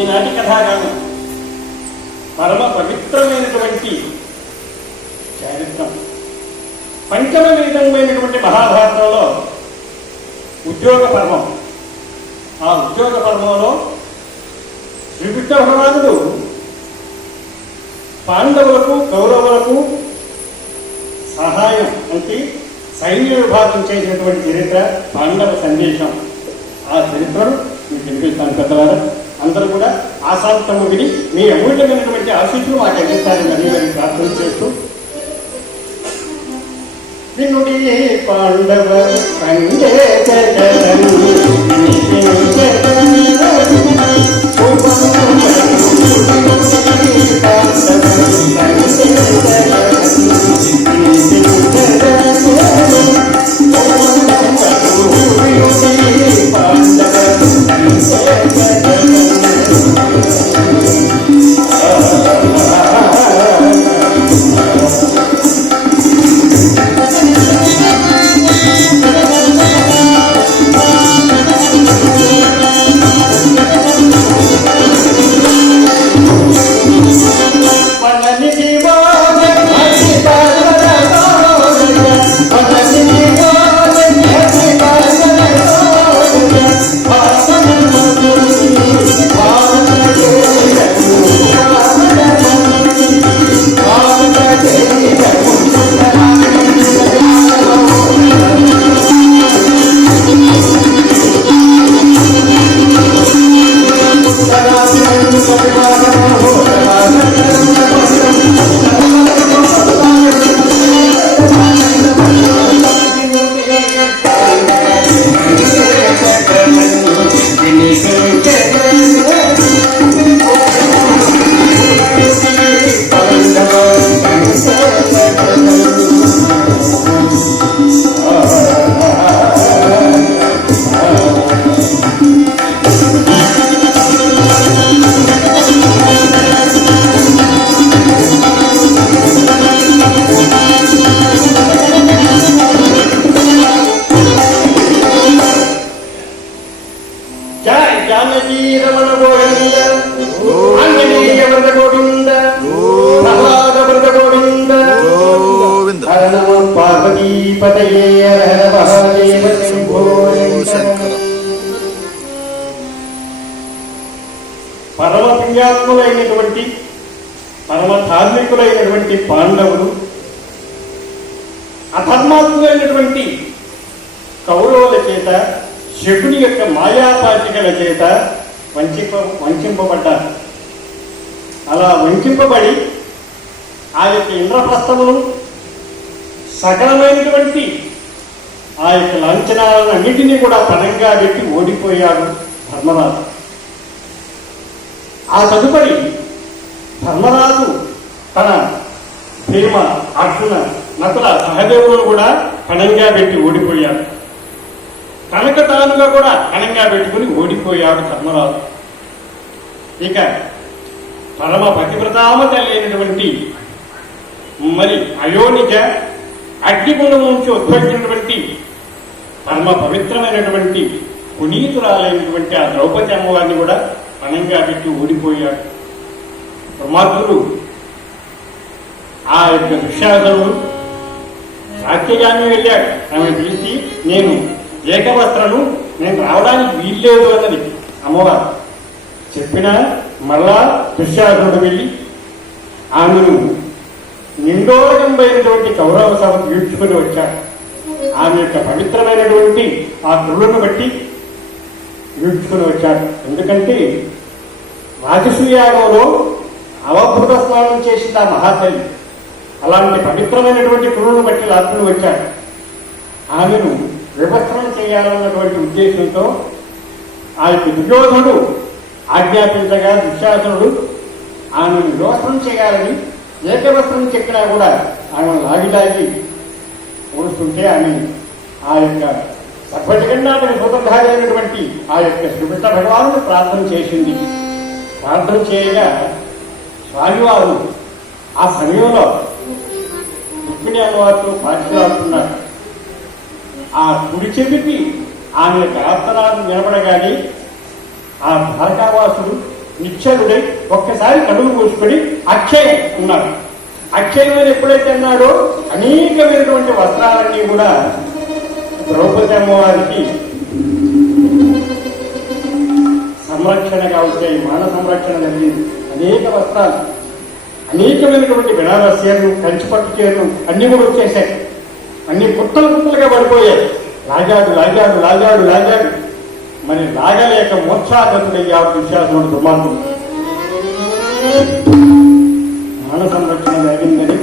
ఈనాటి కథాగానం పరమ పవిత్రమైనటువంటి చారిత్రం. పంచమ వేదమైనటువంటి మహాభారతంలో ఉద్యోగ పర్వం. ఆ ఉద్యోగ పర్వంలో శ్రీకృష్ణ భగవానుడు పాండవులకు కౌరవులకు సహాయం అంటే సైన్య విభాగం చేసినటువంటి చరిత్ర పాండవ సందేశం. ఆ చరిత్రను మీకు వినిపిస్తాను. పెద్దవారు అందరూ కూడా ఆశాంతము విని మీ అమూల్యమైనటువంటి ఆశీస్సులు మాకు అందిస్తారని మరి ప్రార్థన చేస్తూ వినుడి పాండవ పరమ పుణ్యాత్ములైనటువంటి పరమ ధార్మికులైనటువంటి పాండవులు అధర్మాత్ములైనటువంటి కౌరవుల చేత శకుని యొక్క మాయాపాటికల చేత వంచింపబడ్డారు. అలా వంచింపబడి ఆ యొక్క ఇంద్రప్రస్థమును సకలమైనటువంటి ఆ యొక్క లాంఛనాలను అన్నిటినీ కూడా పణంగా పెట్టి ఓడిపోయాడు ధర్మరాజు. ఆ తదుపరి ధర్మరాజు తన భీమ, అర్జున, నకుల, సహదేవులను కూడా పణంగా పెట్టి ఓడిపోయాడు. తనకు తానుగా కూడా పణంగా పెట్టుకుని ఓడిపోయాడు ధర్మరాజు. ఇక పరమ పతివ్రతామ తల్లి మరి అయోనిజ అగ్నిగుండం నుంచి ఉద్భవించినటువంటి పరమ పవిత్రమైనటువంటి పునీతురాలైనటువంటి ఆ ద్రౌపది అమ్మవారిని కూడా పణంగా పెట్టి ఓడిపోయాడు. ప్రమాదులు ఆ యొక్క దుశ్శాసనుడు సాత్యగాన్ని వెళ్ళాడు. ఆమె పిలిచి నేను ఏకవస్త్రను నేను రావడానికి వీల్లేదు అన్నది అమ్మవారు చెప్పినా మళ్ళా దుశ్శాసనుడు వెళ్ళి ఆమెను నిండోరగంబైనటువంటి కౌరవ సభకు ఈడ్చుకుని వచ్చాడు. ఆమె యొక్క పవిత్రమైనటువంటి ఆ త్రులను బట్టి ఈడ్చుకుని వచ్చాడు. ఎందుకంటే రాజసూయాగంలో అవభృత స్నానం చేసింది ఆ మహాతల్లి. అలాంటి పవిత్రమైనటువంటి త్రులను బట్టి లాక్కుని వచ్చాడు. ఆమెను వివస్త్రం చేయాలన్నటువంటి ఉద్దేశంతో ఆ యొక్క దుర్యోధనుడు ఆజ్ఞాపించగా దుశ్శాసనుడు ఆమెను వివస్త్రం చేయాలని ఏకవస్త్రం చెప్పినా కూడా ఆమెను లాగి పోస్తుంటే ఆమె ఆ యొక్క సర్వజగన్నాథుని సూత్రధారి అయినటువంటి ఆ యొక్క శ్రీకృష్ణ భగవానుడు ప్రార్థన చేసింది. ప్రార్థన చేయగా స్వామివారు ఆ సమయంలో రుక్మిణి అమ్మవారితో పాఠశాడుతున్నారు. ఆ కుడి చెవికి ఆమె యొక్క ఆర్తనాదం వినపడగానే ఆ ద్వారకావాసుడు నిశ్చలుడై ఒక్కసారి కడుగు మూసుకొని అక్షయం ఉన్నాడు. అక్షయం అని ఎప్పుడైతే అన్నాడో అనేకమైనటువంటి వస్త్రాలన్నీ కూడా ద్రౌపది అమ్మవారికి సంరక్షణగా వచ్చాయి. మాన సంరక్షణ జరిగింది. అనేక వస్త్రాలు, అనేకమైనటువంటి బెనారసీలు, కంచిపట్టు చీరలు అన్నీ కూడా వచ్చేసాయి. అన్ని కుట్టలు కుట్టలుగా పడిపోయాయి. లాగాడు లాగాడు లాగాడు లాగాడు మరి లాగలేక మోక్షాగతుడయ్యాడు దుశ్శాసనుడు దుర్మార్గుడు. మాన సంరక్షణ జరిగిందని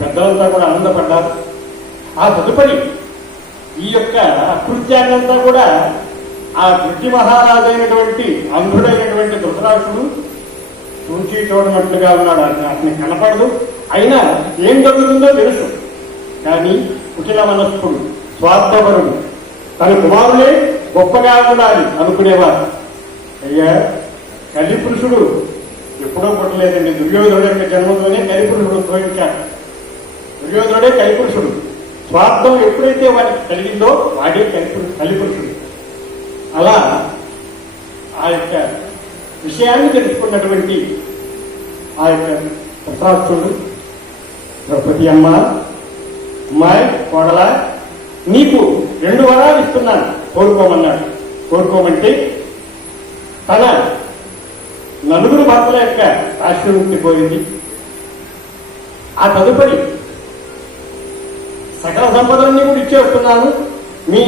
పెద్దలంతా కూడా ఆనందపడ్డారు. ఆ తదుపరి ఈ యొక్క అకృత్యాన్నంతా కూడా ఆ కృతి మహారాజు అయినటువంటి అంధుడైనటువంటి ధృతరాష్ట్రుడు చూచి చూడనట్లుగా ఉన్నాడు. అతని కనపడదు. అయినా ఏం జరుగుతుందో తెలుసు. కానీ కుటిల మనస్కుడు, స్వార్థపరుడు, తన కుమారులే గొప్పగా ఉండాలి అనుకునేవారు. అయ్యా, కలిపురుషుడు ఎప్పుడో పుట్టలేదండి. దుర్యోధనుడు యొక్క జన్మంలోనే కలిపురుషుడు ఉద్భవించాడు. దుర్యోధనుడే కలిపురుషుడు. స్వార్థం ఎప్పుడైతే వాడికి కలిగిందో వాడే కలిపురుషుడు. అలా ఆ యొక్క విషయాన్ని తెలుసుకున్నటువంటి ఆ యొక్క ధృతరాష్ట్రుడు, ద్రౌపది అమ్మాయి కోడల, నీకు 2 వరాలు ఇస్తున్నాను, కోరుకోమన్నాడు. కోరుకోమంటే తన 4 భర్తల యొక్క రాష్ట్రముక్తి కోరింది. ఆ తదుపరి సకల సంపదలన్నీ కూడా ఇచ్చేస్తున్నాను, మీ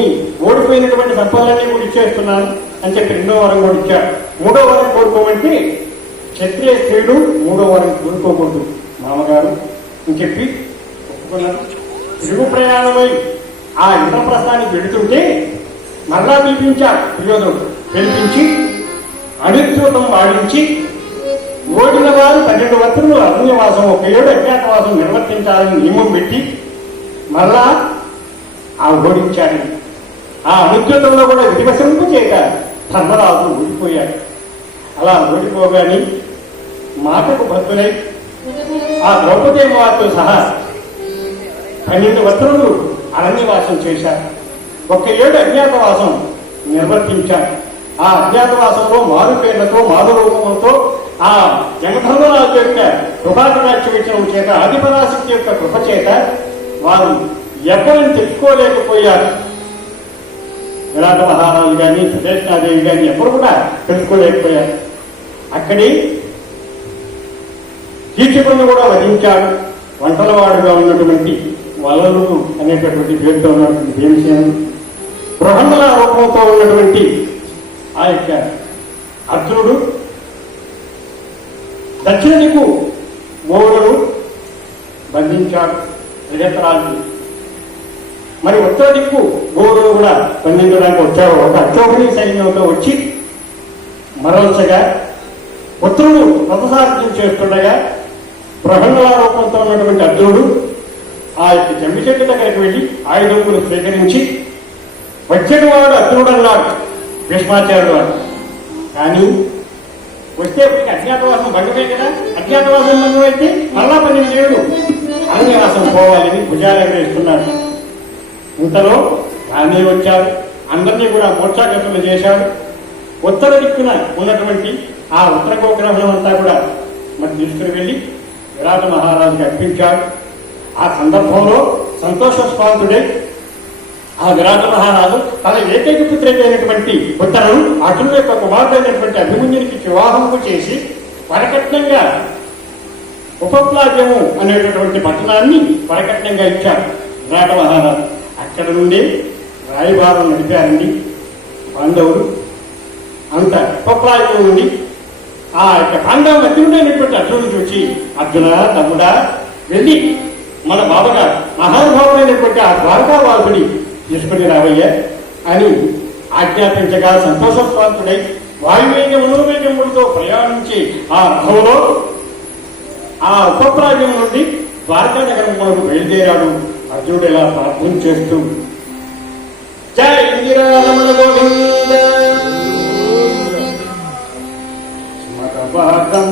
ఓడిపోయినటువంటి సంపదలన్నీ కూడా ఇచ్చేస్తున్నాను అని చెప్పి 2వ వరం కూడా ఇచ్చాడు. 3వ వరం కోరుకోమంటే క్షత్రియ స్త్రీలు 3వ వరం కోరుకోకూడదు మామగారు అని చెప్పి ఒప్పుకున్నారు. తిరుగు ప్రయాణమై ఆ ఇంద్రప్రస్థానికి వెళుతుంటే మరలా పిలిపించాడు దుర్యోధనుడు. పిలిపించి అనిశ్చితం వాడించి ఓడిన వారు 12 వత్సరములు అరణ్యవాసం, 1 ఏడు అజ్ఞాతవాసం నిర్వర్తించాలని నియమం పెట్టి మరలా ఆ ఓడించాడు. ఆ అనుద్యోతంలో కూడా విధివశంపు చేయక ధర్మరాజు ఓడిపోయాడు. అలా ఓడిపోగాని మాటకు బద్దులై ఆ ద్రౌపది అమ్మవారితో సహా 12 వత్సరములు అరణ్యవాసం చేశారు. 1 ఏడు అజ్ఞాతవాసం నిర్వర్తించారు. ఆ అజ్ఞాతవాసంలో మారు పేర్లతో, మారు రూపములతో ఆ జగధర్మరాజు యొక్క కృపాకటాక్షవించడం చేత, ఆదిపరాశక్తి యొక్క కృప చేత వారు ఎవరిని తెలుసుకోలేకపోయారు. విరాట మహారాజు కానీ, సుదేష్ణాదేవి కానీ ఎవరు కూడా తెలుసుకోలేకపోయారు. అక్కడి కీచకులను కూడా వధించాడు. వంటలవాడుగా ఉన్నటువంటి వలలుడు అనేటటువంటి పేరుతో ఉన్నటువంటి భీమసేనుడు, బృహన్నల రూపంతో ఉన్నటువంటి ఆ యొక్క అర్జునుడు, దక్షిణ దిక్కు మోగుడు బంధించాడు జగత్రాజు. మరి ఉత్తర దిక్కు గోరుడు కూడా బంధించడానికి వచ్చాడు. ఒక అక్షోభణి సైన్యంతో వచ్చి మరల్చగా పుత్రుడు రథసారథ్యం చేస్తుండగా బృహన్నల రూపంతో ఉన్నటువంటి అర్జునుడు ఆ యొక్క జమ్మి చెట్టు దగ్గరికి వెళ్ళి ఆయుధములు స్వీకరించి వచ్చేటి వాడు అర్జునుడు అన్నాడు భీష్మాచార్యుడు వాడు. కానీ వస్తే అజ్ఞాతవాసం బంధువే కదా, అజ్ఞాతవాసం బంధువు అయితే మరలా 12 ఏళ్ళు అరణ్యవాసం పోవాలని భుజాలు ఎగరేస్తున్నాడు. ఇంతలో రానే వచ్చాడు. అందరినీ కూడా మోక్షాగతులు చేశాడు. ఉత్తర దిక్కున ఉన్నటువంటి ఆ ఉత్తర గోగ్రహణం అంతా కూడా మరి తీసుకుని వెళ్ళి విరాట మహారాజుకి అర్పించాడు. ఆ సందర్భంలో సంతోషస్వాంతుడై ఆ విరాట మహారాజు తన ఏకైక పుత్రుడైనటువంటి ఉత్తరను అర్జునుడు యొక్క కుమార్తె అయినటువంటి అభిమన్యునికి వివాహము చేసి వరకట్నంగా ఉపప్లావ్యము అనేటటువంటి పట్టణాన్ని వరకట్నంగా ఇచ్చాడు విరాట మహారాజు. అక్కడ నుండి రాయబారం నడిపారండి పాండవులు. అంత ఉపప్లావ్యం నుండి ఆ యొక్క పాండవ అర్జునుడైనటువంటి అర్జునుడు చూసి, అర్జున తమ్ముడా, వెళ్ళి మన బాబగారు మహానుభావుడైనటువంటి ఆ ద్వారకావాసుడి తీసుకుని రావయ్య అని ఆజ్ఞాపించగా సంతోషస్వాంతుడై వాయువేగ మనోవేగములతో ప్రయాణించి ఆ రథంలో ఆ ఉపప్రాజ్యం నుండి ద్వారకా నగరం మనకు బయలుదేరాడు. అర్జునుడు ఇలా ప్రార్థన చేస్తూ, జై ఇందిరారమణ గోవింద భాగం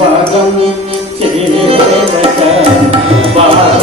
భాగం భాగం భాగం